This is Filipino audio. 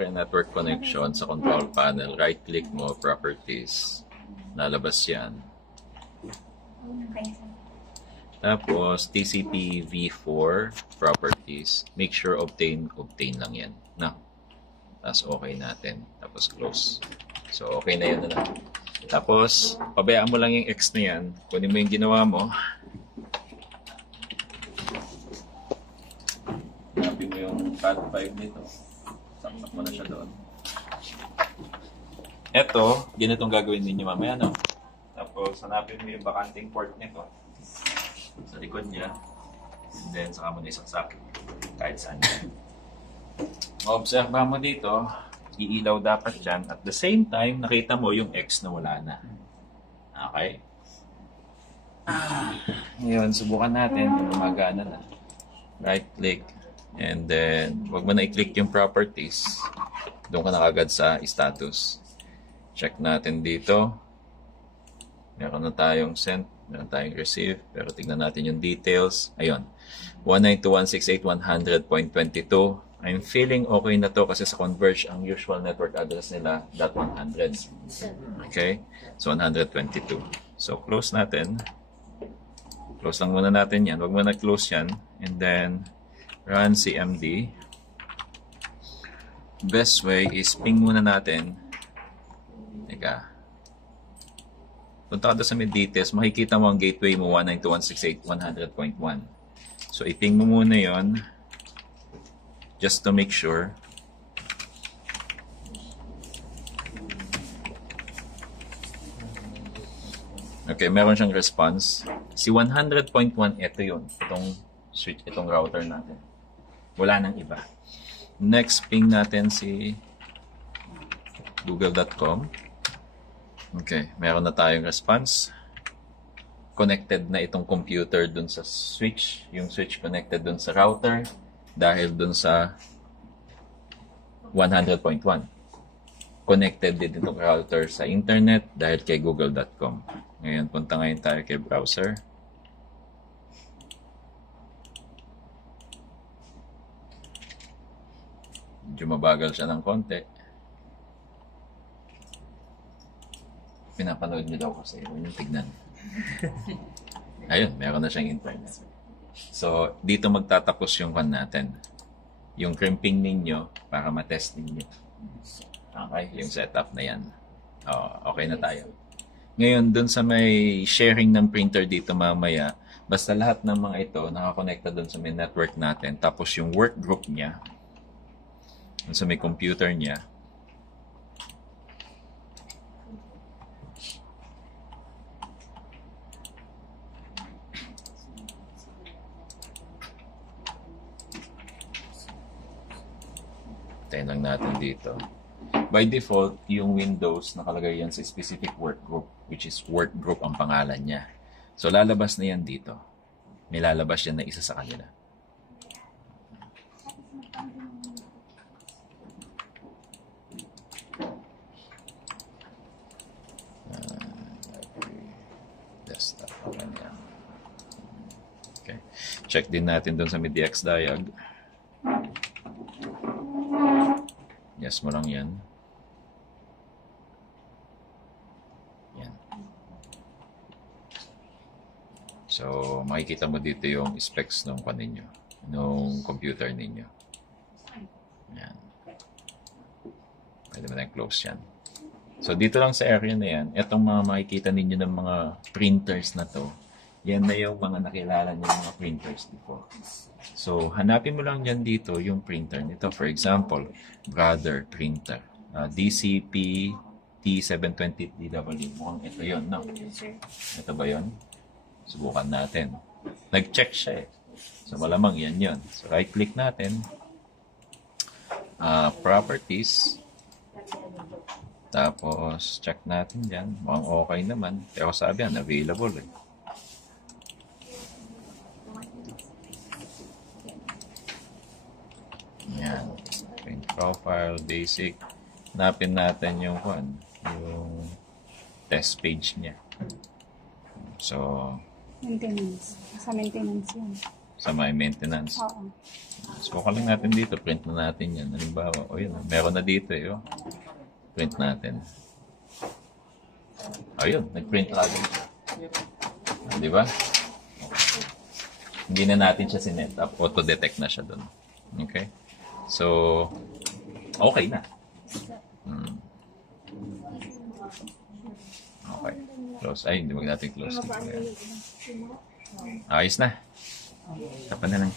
router and network connection sa control panel. Right-click mo, properties. Lalabas yan. Tapos, TCP v4 properties. Make sure obtain lang yan. No. Tapos, okay natin. Tapos, close. So, okay na yun na. Tapos, pabayaan mo lang yung X na yan. Kunin mo yung ginawa mo. Hanapin mo yung pad 5 nito. Saksak mo na siya doon. Eto, ganitong gagawin ninyo mamaya, no? Tapos, hanapin mo yung bakanting port nito. Sa likod niya. And then, saka mo na isaksak. Kahit saan yan. Ma-observe mo dito, iilaw dapat dyan. At the same time, nakita mo yung X na wala na. Okay? Ngayon, subukan natin kung gumagana na. Right-click. And then, wag mo na i-click yung properties. Doon ka na agad sa status. Check natin dito. Meron na tayong send. Meron tayong receive. Pero tignan natin yung details. Ayun. 192.168.100.22. I'm feeling okay na to kasi sa Converge, ang usual network address nila, .100. Okay? So, 122. So, close natin. Close lang muna natin yan. Huwag mo na close yan. And then, run cmd. Best way is ping muna natin. Teka. Punta ka doon sa may details. Makikita mo ang gateway mo 192.168.100.1. So, iping mo muna yon. Just to make sure. Okay, meron siyang response. Si 100.1, ito yun. Itong switch, itong router natin. Wala nang iba. Next, ping natin si google.com. Okay, meron na tayong response. Connected na itong computer dun sa switch. Yung switch connected dun sa router. Dahil dun sa 100.1. Connected din itong router sa internet dahil kay google.com. Ngayon, punta ngayon tayo kay browser. Medyo mabagal siya ng konti. Pinapanood niyo daw kasi. Huwag niyo tignan. Ayun, meron na siyang internet. So, dito magtatapos yung kan natin. Yung crimping ninyo para matest ninyo. Okay, yung setup na yan. Okay na tayo. Ngayon, dun sa may sharing ng printer dito mamaya, basta lahat ng mga ito nakakonekta dun sa may network natin. Tapos yung work group niya, dun sa may computer niya, tayo lang natin dito. By default, yung Windows nakalagay yan sa specific work group, which is work group ang pangalan niya. So, lalabas na yan dito. May lalabas yan na isa sa kanila. Desktop. Okay. Check din natin dun sa MediaX diag. Yes mo lang yan. Yan. So, makikita mo dito yung specs ng ninyo, ng computer ninyo. Yan. Pwede mo na close yan. So, dito lang sa area na yan, itong mga makikita ninyo ng mga printers na to, yan na yung mga nakilala nyo mga printers before. So, hanapin mo lang dyan dito yung printer nito. For example, Brother Printer. DCP T720DW. Mukhang ito yun, no? Ito ba yun? Subukan natin. Nag-check siya eh. So, malamang yan yun. So, right-click natin. Properties. Tapos, check natin dyan. Mukhang okay naman. Pero sabi yan, available eh. Yan. Print profile, basic. Hanapin natin yung test page niya. So, maintenance. Sa maintenance yan. sa my maintenance. Oo. Subukan lang natin dito. Print na natin yan. Halimbawa, o yun, meron na dito eh. Oh. Print natin. Ayun, nag-print na agad siya. Di ba? Hindi na natin siya sinet up. Auto-detect na siya doon. Okay? So, okay na. Okay. Close. Ay, hindi natin close. Ayos na. Tapan na lang.